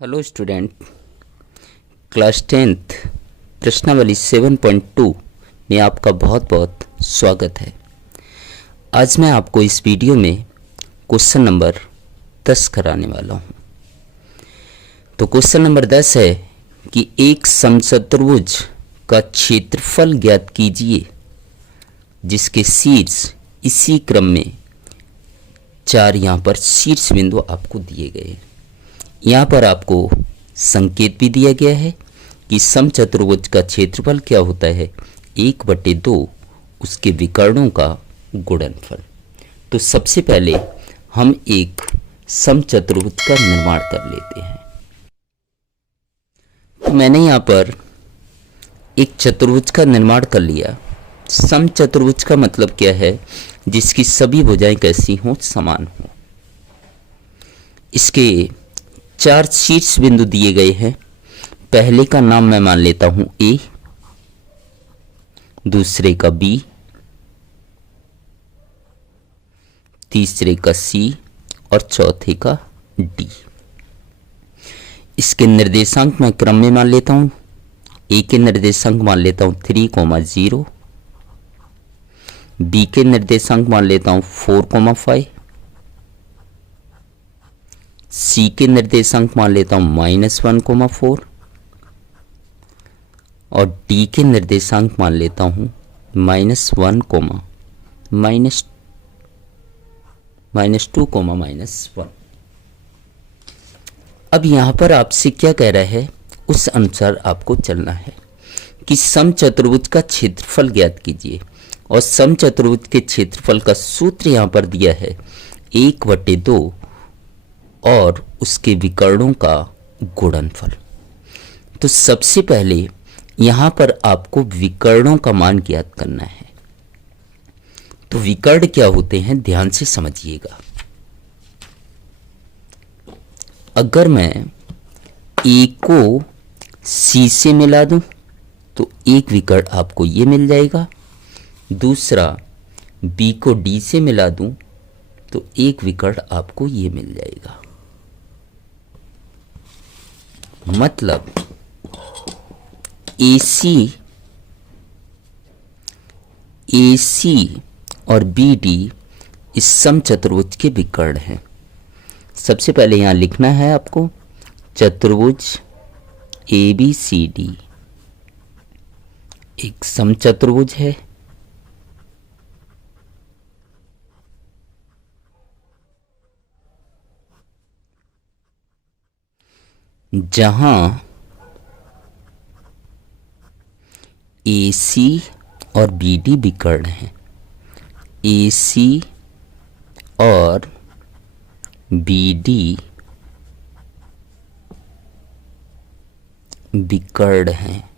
Hello student, class 10th प्रश्नावली 7.2 में आपका बहुत बहुत स्वागत है। आज मैं आपको इस वीडियो में क्वेश्चन नंबर 10 कराने वाला हूँ। तो क्वेश्चन नंबर 10 है कि एक समचतुर्भुज का क्षेत्रफल ज्ञात कीजिए जिसके शीर्ष इसी क्रम में 4 यहाँ पर शीर्ष बिंदु आपको दिए गए हैं। यहाँ पर आपको संकेत भी दिया गया है कि समचतुर्भुज का क्षेत्रफल क्या होता है, 1/2 उसके विकर्णों का गुणनफल। तो सबसे पहले हम एक समचतुर्भुज का निर्माण कर लेते हैं। तो मैंने यहाँ पर एक चतुर्भुज का निर्माण कर लिया। समचतुर्भुज का मतलब क्या है, जिसकी सभी भुजाएं कैसी हों, समान हों। इसके 4 शीर्ष बिंदु दिए गए हैं। पहले का नाम मैं मान लेता हूं ए, दूसरे का बी, तीसरे का सी और चौथे का डी। इसके निर्देशांक मैं क्रम में मान लेता हूं। ए के निर्देशांक मान लेता हूं 3,0, बी के निर्देशांक मान लेता हूं 4,5, सी के निर्देशांक मान लेता हूं -1,4 और डी के निर्देशांक मान लेता हूं -2,-1। अब यहां पर आपसे क्या कह रहा है, उस अनुसार आपको चलना है कि समचतुर्भुज का क्षेत्रफल ज्ञात कीजिए। और समचतुर्भुज के क्षेत्रफल का सूत्र यहां पर दिया है 1/2 और उसके विकर्णों का गुणनफल। तो सबसे पहले यहां पर आपको विकर्णों का मान ज्ञात करना है। तो विकर्ण क्या होते हैं, ध्यान से समझिएगा। अगर मैं ए को सी से मिला दूं तो एक विकर्ण आपको ये मिल जाएगा। दूसरा बी को डी से मिला दूं तो एक विकर्ण आपको ये मिल जाएगा। मतलब AC और BD इस समचतुर्भुज के विकर्ण हैं। सबसे पहले यहां लिखना है आपको, चतुर्भुज ABCD एक समचतुर्भुज है जहां AC और BD विकर्ण हैं। AC और BD विकर्ण हैं।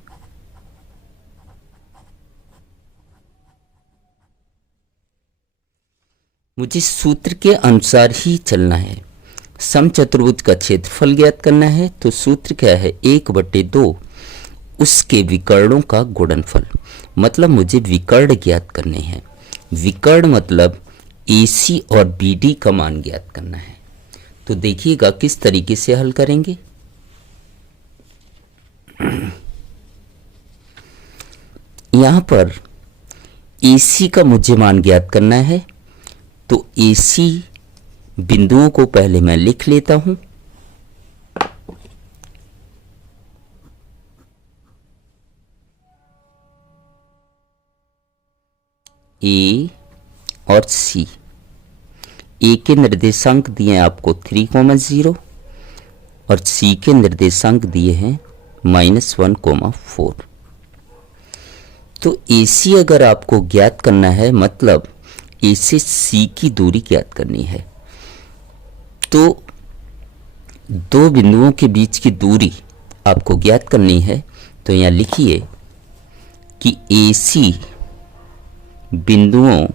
मुझे सूत्र के अनुसार ही चलना है। समचतुर्भुज का क्षेत्रफल ज्ञात करना है तो सूत्र क्या है, 1/2 उसके विकर्णों का गुणनफल। मतलब मुझे विकर्ण ज्ञात करने हैं। विकर्ण मतलब AC और BD का मान ज्ञात करना है। तो देखिएगा किस तरीके से हल करेंगे। यहां पर AC का मुझे मान ज्ञात करना है तो AC बिंदुओं को पहले मैं लिख लेता हूं। A और C। A के निर्देशांक दिए हैं आपको 3,0 और C के निर्देशांक दिए हैं -1,4। तो AC अगर आपको ज्ञात करना है, मतलब A से C की दूरी ज्ञात करनी है, तो दो बिंदुओं के बीच की दूरी आपको ज्ञात करनी है। तो यहां लिखिए कि AC बिंदुओं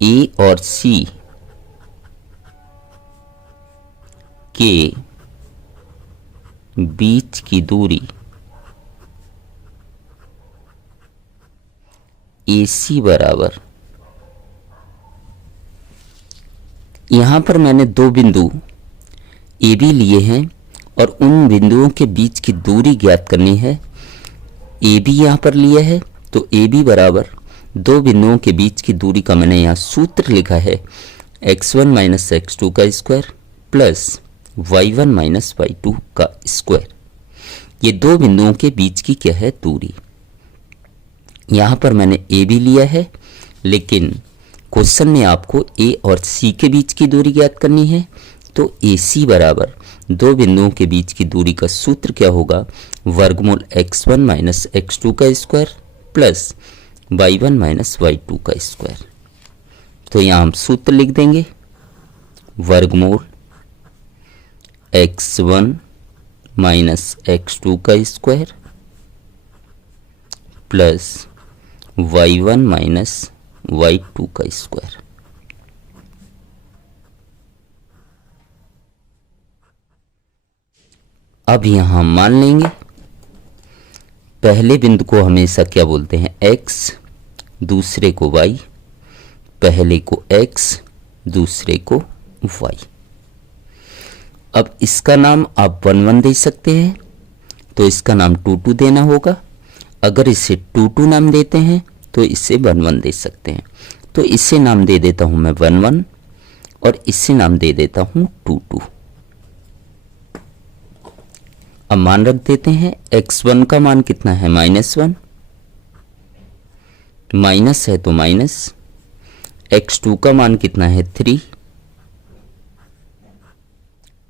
A और C के बीच की दूरी AC बराबर यहाँ पर मैंने दो बिंदु ए बी लिए हैं और उन बिंदुओं के बीच की दूरी ज्ञात करनी है। ए बी यहाँ पर लिया है तो ए बी बराबर दो बिंदुओं के बीच की दूरी का मैंने यहाँ सूत्र लिखा है x1 माइनस x2 का square plus y1 minus y2 का स्क्वायर। ये दो बिंदुओं के बीच की क्या है, दूरी। यहाँ पर मैंने ए बी लिया है, लेकिन क्वेश्चन में आपको ए और सी के बीच की दूरी ज्ञात करनी है। तो ए सी बराबर दो बिंदुओं के बीच की दूरी का सूत्र क्या होगा, वर्गमूल x1 माइनस x2 का square plus y1 minus y2 का स्क्वायर। तो यहाँ हम सूत्र लिख देंगे, वर्गमूल x1 माइनस x2 का square plus y1 minus y2 का स्क्वायर। अब यहां मान लेंगे, पहले बिंदु को हमेशा क्या बोलते हैं, x, दूसरे को y, पहले को x, दूसरे को y। अब इसका नाम आप 1 1 दे सकते हैं, तो इसका नाम 2 2 देना होगा। अगर इसे 2 2 नाम देते हैं तो इसे 1 1 दे सकते हैं। तो इसे नाम दे देता हूं मैं 1 1 और इसे नाम दे देता हूं 2 2। अब मान रख देते हैं, x1 का मान कितना है, -1, माइनस है तो माइनस, x2 का मान कितना है 3,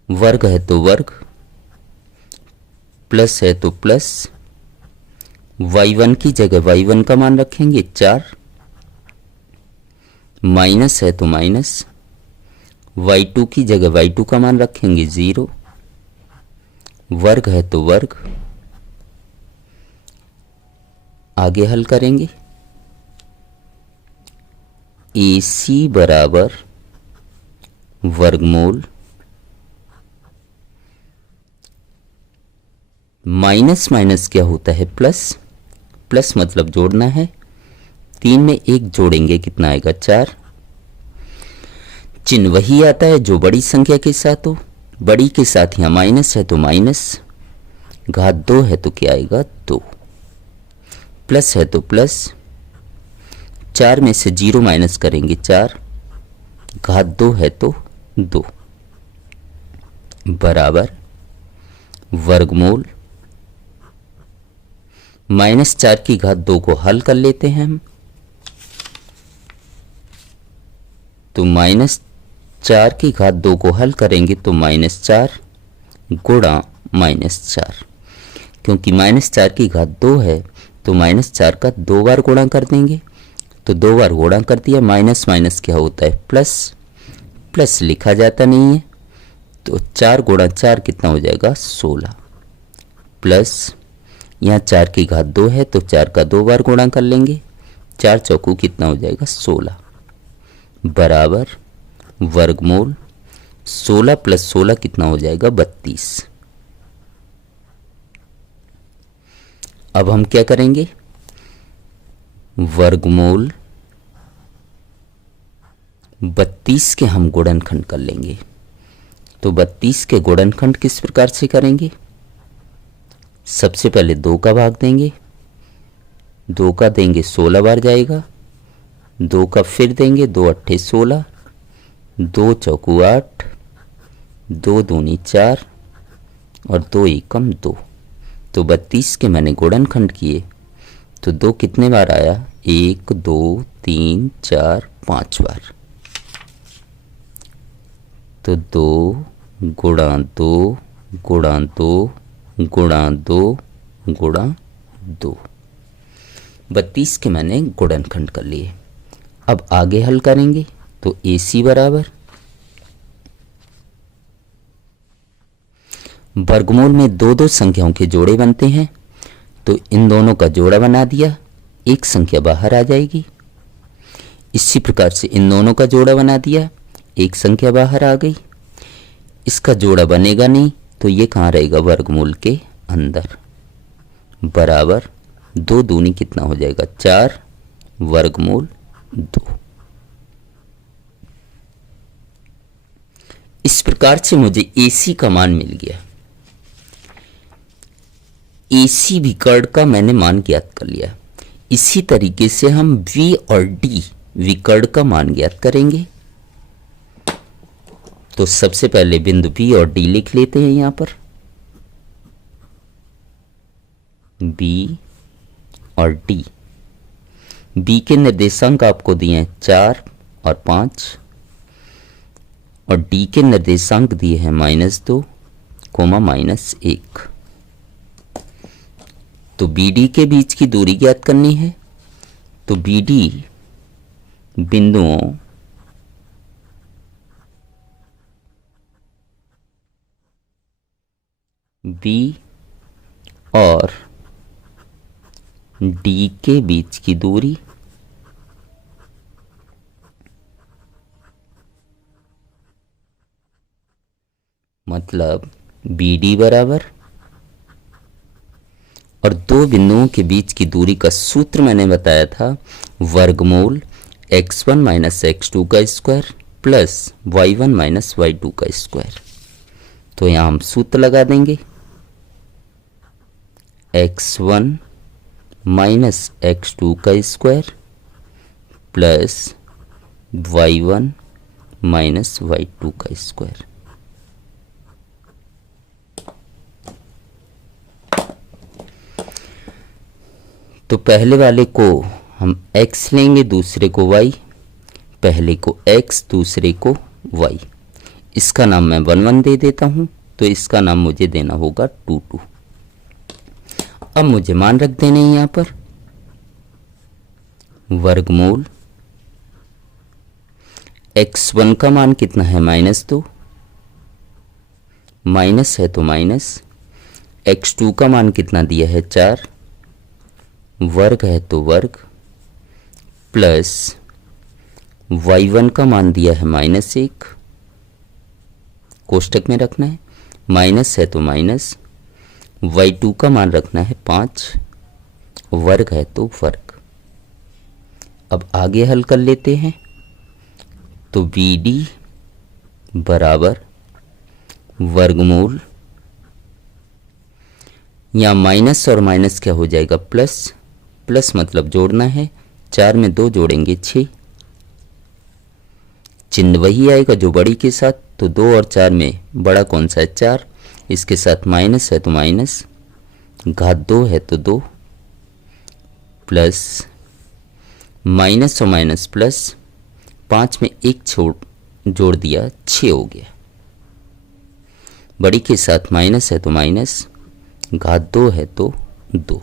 वर्ग है तो वर्ग, प्लस है तो प्लस, y1 की जगह y1 का मान रखेंगे 4, माइनस है तो माइनस, y2 की जगह y2 का मान रखेंगे 0, वर्ग है तो वर्ग। आगे हल करेंगे, AC बराबर वर्गमूल माइनस माइनस क्या होता है, प्लस, प्लस मतलब जोड़ना है, 3 में 1 जोड़ेंगे कितना आएगा 4। चिन्ह वही आता है जो बड़ी संख्या के साथ हो, बड़ी के साथ यहाँ माइनस है तो माइनस, घात 2 है तो क्या आएगा 2, प्लस है तो प्लस, 4 में से 0 माइनस करेंगे 4, घात 2 है तो 2, बराबर वर्गमूल -4 की घात 2 को हल कर लेते हैं हम, तो -4 की घात 2 को हल करेंगे तो -4 गुणा -4, क्योंकि -4 की घात 2 है तो -4 का 2 बार गुणा कर देंगे, तो 2 बार गुणा कर दिया। माइनस माइनस क्या होता है, प्लस, प्लस लिखा जाता नहीं है, तो 4 गुणा 4 कितना हो जाएगा 16, प्लस यहाँ 4 की घात 2 है तो 4 का 2 बार गुणा कर लेंगे, 4 चौकू कितना हो जाएगा 16, बराबर वर्गमूल 16 प्लस 16 कितना हो जाएगा 32। अब हम क्या करेंगे, वर्गमूल 32 के हम गुणनखंड कर लेंगे। तो 32 के गुणनखंड किस प्रकार से करेंगे, सबसे पहले 2 का भाग देंगे, 2 का देंगे 16 बार जाएगा, 2 का फिर देंगे, 2 अट्ठे 16, 2 चौकू 8, 2 दूनी 4 और 2 एकम 2। तो 32 के मैंने गुणनखंड किए तो 2 कितने बार आया, 1 2 3 4 5 बार। तो 2 गुणा 2 गुणा 2 गुणा 2 गुणा 2, 32 के मैंने गुणनखंड कर लिए। अब आगे हल करेंगे, तो AC बराबर वर्गमूल में दो दो संख्याओं के जोड़े बनते हैं, तो इन दोनों का जोड़ा बना दिया, एक संख्या बाहर आ जाएगी। इसी प्रकार से इन दोनों का जोड़ा बना दिया, एक संख्या बाहर आ गई। इसका जोड़ा बनेगा नहीं तो ये कहाँ रहेगा, वर्गमूल के अंदर, बराबर 2 दूनी कितना हो जाएगा 4, वर्गमूल 2। इस प्रकार से मुझे AC का मान मिल गया। AC विकर्ण का मैंने मान ज्ञात कर लिया। इसी तरीके से हम V और D विकर्ण का मान ज्ञात करेंगे। तो सबसे पहले बिंदु B और D लिख लेते हैं यहां पर। B और D। B के निर्देशांक आपको दिए हैं 4 और 5 और D के निर्देशांक दिए हैं -2, -1। तो BD के बीच की दूरी ज्ञात करनी है। तो BD बिंदुओं B और D के बीच की दूरी मतलब BD बराबर, और दो बिंदुओं के बीच की दूरी का सूत्र मैंने बताया था वर्गमूल x1 माइनस x2 का square plus y1 minus y2 का स्क्वायर। तो यहां हम सूत्र लगा देंगे x1 माइनस x2 का square plus y1 minus y2 का स्क्वायर। तो पहले वाले को हम x लेंगे, दूसरे को y, पहले को x दूसरे को y। इसका नाम मैं 1 1 दे देता हूं, तो इसका नाम मुझे देना होगा 2 2। अब मुझे मान रख देने हैं यहां पर वर्गमूल x1 का मान कितना है -2, माइनस है तो माइनस, x2 का मान कितना दिया है 4, वर्ग है तो वर्ग, प्लस y1 का मान दिया है -1, कोष्टक में रखना है, माइनस है तो माइनस, y2 का मान रखना है 5, वर्ग है तो वर्ग। अब आगे हल कर लेते हैं। तो BD बराबर वर्गमूल, यहाँ माइनस और माइनस क्या हो जाएगा प्लस, प्लस मतलब जोड़ना है, 4 में 2 जोड़ेंगे 6, चिन्ह वही आएगा जो बड़ी के साथ। तो 2 और 4 में बड़ा कौन सा है 4, इसके साथ माइनस है तो माइनस, घात 2 है तो 2, प्लस माइनस और माइनस प्लस, 5 में 1 जोड़ दिया 6 हो गया, बड़ी के साथ माइनस है तो माइनस, घात 2 है तो 2,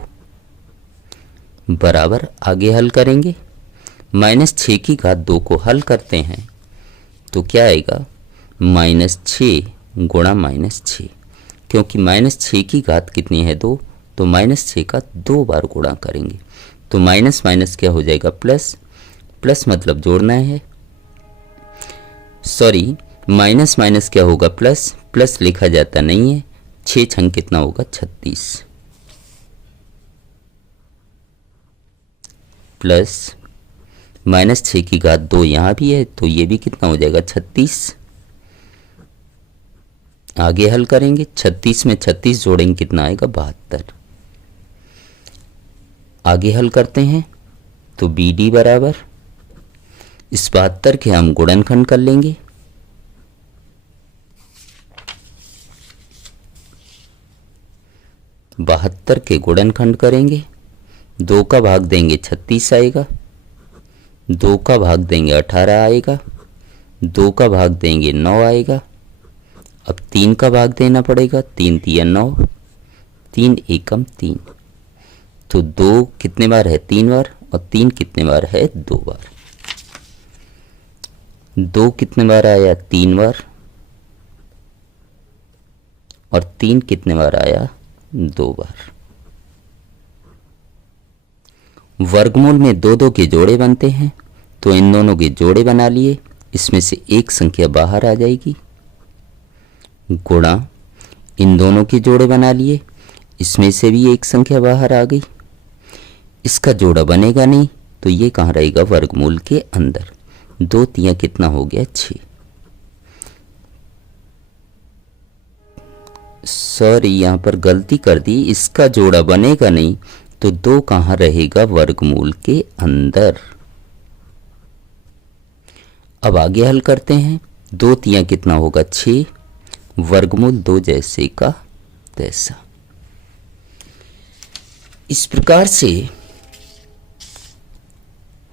बराबर। आगे हल करेंगे, -6 की घात 2 को हल करते हैं तो क्या आएगा -6 गुणा -6, क्योंकि -6 की घात कितनी है 2, तो -6 का 2 बार गुणा करेंगे तो माइनस माइनस क्या हो जाएगा प्लस, प्लस मतलब जोड़ना है, सॉरी माइनस माइनस क्या होगा प्लस, प्लस लिखा जाता नहीं है, 6 छंग कितना होगा 36, प्लस -6 की घात 2 यहाँ भी है तो ये भी कितना हो जाएगा 36। आगे हल करेंगे, 36 में 36 जोड़ेंगे कितना आएगा 72। आगे हल करते हैं तो BD बराबर इस 72 के हम गुणनखंड कर लेंगे, बहत्तर के गुणनखंड करेंगे, 2 का भाग देंगे 36 आएगा, 2 का भाग देंगे 18 आएगा, 2 का भाग देंगे 9 आएगा। अब 3 का भाग देना पड़ेगा, 3 तिया 9, 3 एकम 3, तो 2 कितने बार है 3 बार, और 3 कितने बार है 2 बार। 2 कितने बार आया 3 बार, और 3 कितने बार आया 2 बार। वर्गमूल में 2 2 के जोड़े बनते हैं, तो इन दोनों के जोड़े बना लिए, इसमें से एक संख्या बाहर आ जाएगी, गुणा इन दोनों के जोड़े बना लिए, इसमें से भी एक संख्या बाहर आ गई, इसका जोड़ा बनेगा नहीं तो ये कहाँ रहेगा वर्गमूल के अंदर। 2 तिया कितना हो गया 6, सॉरी, यहाँ पर गलती कर दी, इसका जोड़ा बनेगा नहीं तो 2 कहाँ रहेगा, वर्गमूल के अंदर। अब आगे हल करते हैं। 2 तियां कितना होगा, 6, वर्गमूल 2 जैसे का तैसा। इस प्रकार से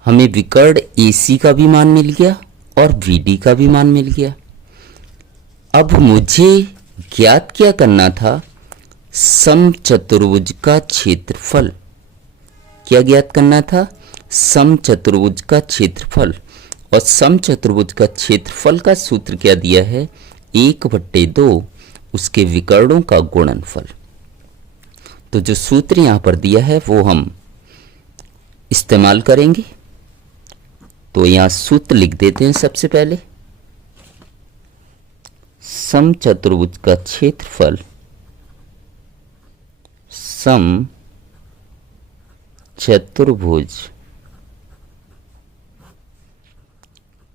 हमें विकर्ण AC का भी मान मिल गया और BD का भी मान मिल गया। अब मुझे ज्ञात क्या करना था, समचतुर्भुज का क्षेत्रफल। क्या ज्ञात करना था, समचतुर्भुज का क्षेत्रफल। और समचतुर्भुज का क्षेत्रफल का सूत्र क्या दिया है, 1/2 उसके विकर्णों का गुणनफल। तो जो सूत्र यहां पर दिया है वो हम इस्तेमाल करेंगे। तो यहां सूत्र लिख देते हैं सबसे पहले। समचतुर्भुज का क्षेत्रफल समचतुर्भुज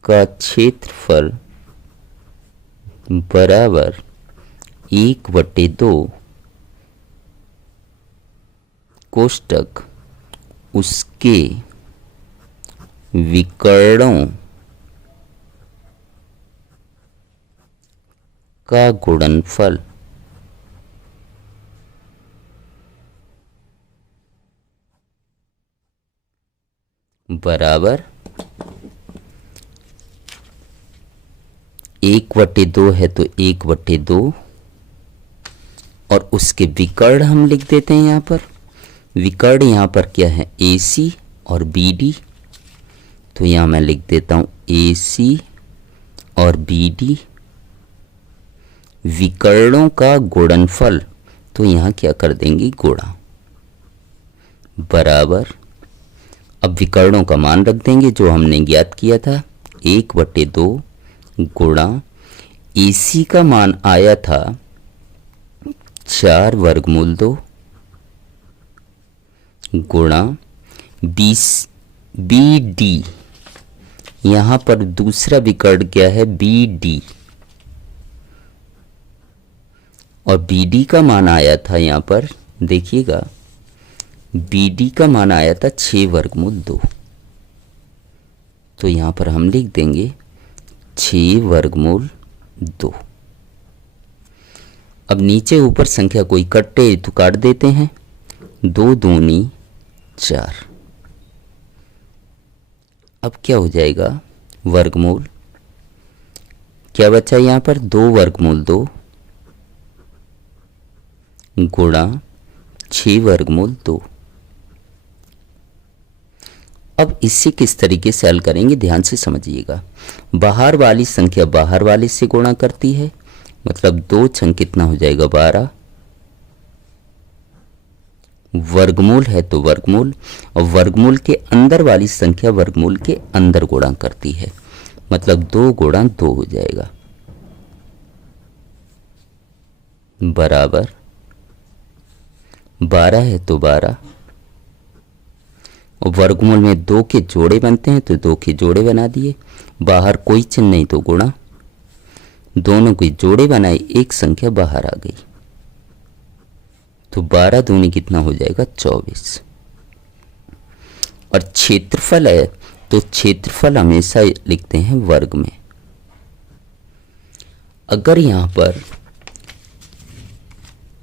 का क्षेत्रफल बराबर 1/2 कोष्टक उसके विकर्णों का गुणनफल बराबर 1/2 है तो 1/2 और उसके विकर्ण हम लिख देते हैं। यहाँ पर विकर्ण यहाँ पर क्या है, AC और BD। तो यहाँ मैं लिख देता हूँ AC और BD विकर्णों का गुणनफल। तो यहाँ क्या कर देंगे, गुणा बराबर। अब विकर्णों का मान रख देंगे जो हमने ज्ञात किया था, 1/2 गुणा AC का मान आया था 4 वर्गमूल 2 गुणा BD। यहाँ पर दूसरा विकर्ण क्या है, BD। और BD का मान आया था, यहाँ पर देखिएगा BD का मान आया था 6 वर्गमूल 2। तो यहाँ पर हम लिख देंगे 6 वर्गमूल 2। अब नीचे ऊपर संख्या कोई कटे तो काट देते हैं, 2 दूनी 4। अब क्या हो जाएगा, वर्गमूल क्या बचा यहाँ पर, 2 वर्गमूल 2 गुणा 6 वर्गमूल 2। अब इससे किस तरीके से हल करेंगे, ध्यान से समझिएगा। बाहर वाली संख्या बाहर वाले से गुणा करती है, मतलब 2 छंग कितना हो जाएगा, 12। वर्गमूल है तो वर्गमूल, और वर्गमूल के अंदर वाली संख्या वर्गमूल के अंदर गुणा करती है, मतलब 2 गुणा 2 हो जाएगा बराबर 12 है तो 12। और वर्गमूल में 2 के जोड़े बनते हैं तो 2 के जोड़े बना दिए, बाहर कोई चिन्ह नहीं तो गुणा, दोनों के जोड़े बनाए, एक संख्या बाहर आ गई। तो 12 दूनी कितना हो जाएगा, 24। और क्षेत्रफल है तो क्षेत्रफल हमेशा लिखते हैं वर्ग में। अगर यहां पर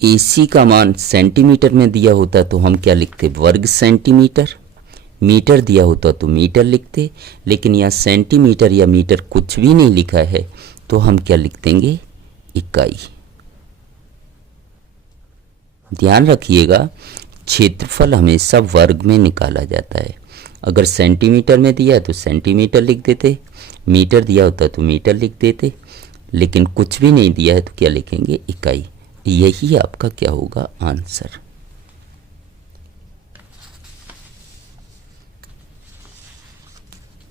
AC का मान सेंटीमीटर में दिया होता तो हम क्या लिखते, वर्ग सेंटीमीटर। मीटर दिया होता तो मीटर लिखते, लेकिन यहाँ सेंटीमीटर या मीटर कुछ भी नहीं लिखा है तो हम क्या लिख देंगे, इकाई। ध्यान रखिएगा, क्षेत्रफल हमेशा वर्ग में निकाला जाता है। अगर सेंटीमीटर में दिया है तो सेंटीमीटर लिख देते, मीटर दिया होता तो मीटर लिख देते, लेकिन कुछ भी नहीं दिया है तो क्या लिखेंगे, इकाई। यही आपका क्या होगा, आंसर।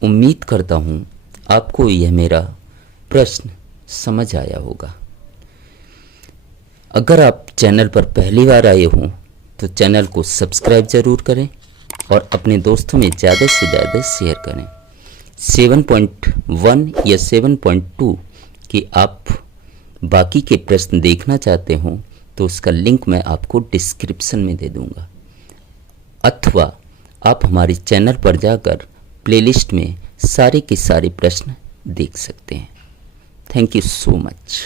उम्मीद करता हूं आपको यह मेरा प्रश्न समझ आया होगा। अगर आप चैनल पर पहली बार आए हों तो चैनल को सब्सक्राइब जरूर करें और अपने दोस्तों में ज़्यादा से ज़्यादा शेयर करें। 7.1 या 7.2 के आप बाकी के प्रश्न देखना चाहते हों तो उसका लिंक मैं आपको डिस्क्रिप्शन में दे दूंगा, अथवा आप हमारे चैनल पर जाकर प्लेलिस्ट में सारे के सारे प्रश्न देख सकते हैं। Thank you so much.